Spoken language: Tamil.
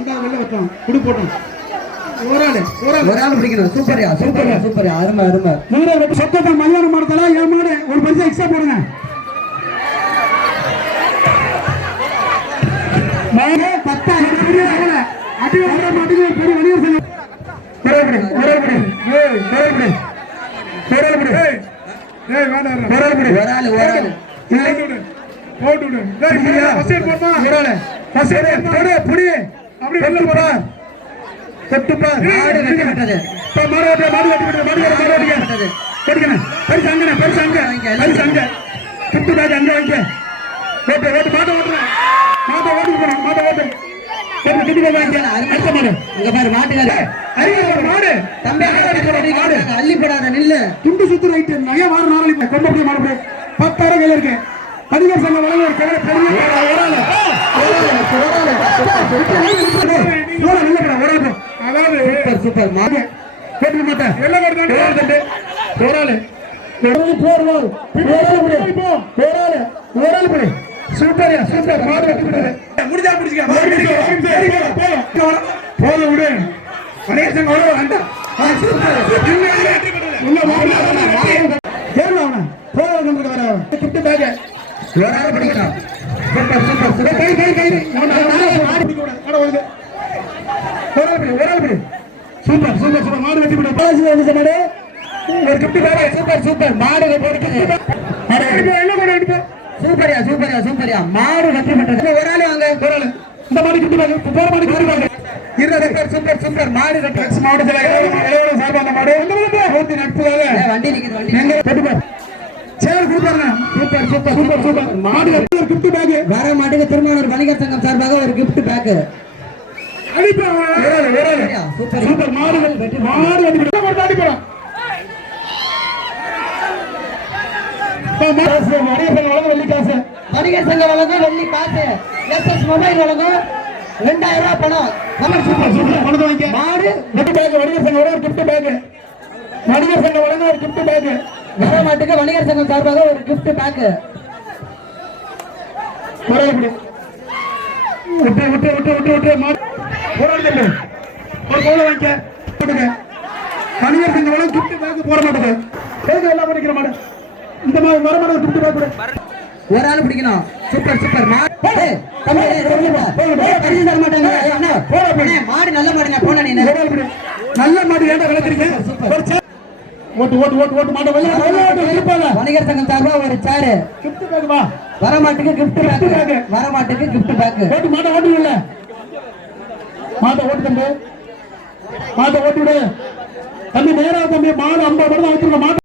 வந்தா வெளில வச்சோம் குடி போட்டோம் ஒரு ஆள் பிடிக்கணும். சூப்பர்யா அருமை சொத்தத்தை மயான மாடத்தல ஏன் மாடு ஒரு பரிசு எக்ஸ்ட்ரா போடுங்க மாடு 10 அடி வர மாட்டேங்குது பெரிய வணிகர் சங்கம் போட்டு விடு ஃபர்ஸ்ட் போடுமா ஃபர்ஸ்ட் போடு புடி அப்படி வெளில போடா தொட்டுப்பா மாடு வெட்டி விட்டது மாடு வெட்டி விட்டது படிக்கணும் பரிசு அங்க கிஃப்ட் பேக் அங்க வாங்க ஓட்டு மாட்ட ஓட்டுறேன் மாட்ட ஓட்டு போறேன் மாட்ட ஓட்டு கிஃப்ட் பேக் வாங்க அடுத்த மாடு இங்க பாரு மாட்டுக்காரு அறிவு மாடு தம்பி மாடு அள்ளி போடாத நில்லு துண்டு சுத்து ரைட் நிறைய வார நாளி கொண்டு மாடு 10,000 கையில இருக்கு வணிகர் சங்கம் வழங்க ஒரு பெரிய அதாவது சூப்பர் மாடு போட்டு மாட்டேன் எல்லாம் சூப்பர் மாடு முடிஞ்சா முடிச்சுக்க போத விடு வணிகர் சங்கம் வர வேண்டாம் சூப்பர் மாடு வெட்டி விட சூப்பர் மாடு சூப்பர்யா மாடு வெற்றி பெற்றது ஒரு ஆளு வாங்க இந்த மாடு கிஃப்ட் போற மாடு சூப்பர் மாடு வெற்றி மாவட்டத்தில் சார்பா அந்த மாடு நட்புக்காக வண்டி நிக்குது சேர் கொடுப்பாருங்க சூப்பர் மாடு கிஃப்ட் பேக் வர மாட்டுக்கு திருமாவூர் வணிகர் சங்கம் சார்பாக ஒரு கிஃப்ட் பேக் சூப்பர் மாடு வெட்டி போறோம் வணிகர் சங்கம் வழங்கும் வெள்ளி காசு எஸ்எஸ் மொபைல் வழங்கும் 2000 ரூபாய் பணம் பணத்தை வாங்க மாடு வெட்டி பேக் வணிகர் சங்கம் ஒரு கிஃப்ட் பேக் வணிகர் சங்கம் வழங்க ஒரு கிஃப்ட் பேக் வர மாட்டுக்கு வணிகர் சங்கம் சார்பாக ஒரு கிஃப்ட் பேக் விட்டு மாடு போராடுது ஒரு கோல வாங்க வணிகர் சங்கம் வழங்க கிஃப்ட் பேக் போட மாட்டேது எல்லாம் பண்ணிக்கிற மாடு இந்த மாதிரி வர மாடு கிஃப்ட் பேக் ஒரு ஆள் பிடிக்கணும் சூப்பர் மாடு மாடு நல்ல மாடுங்க போன நீ நல்ல மாடு ஏன்டா விளக்குறீங்க ஓட்டு மாடு வணிகர் சங்கம் சார்பா ஒரு சேரு கிஃப்ட் பேக் வா வர மாட்டுக்கு கிஃப்ட் பேக் வர மாட்டுக்கு கிஃப்ட் பேக் ஓட்டு மாட்டை ஓட்டு இல்ல மாட்டை ஓட்டு தம்பி மாட்டை ஓட்டு விடு தம்பி நேரா தம்பி மாடு 50 மாடு தான் வச்சிருக்க மாட்டு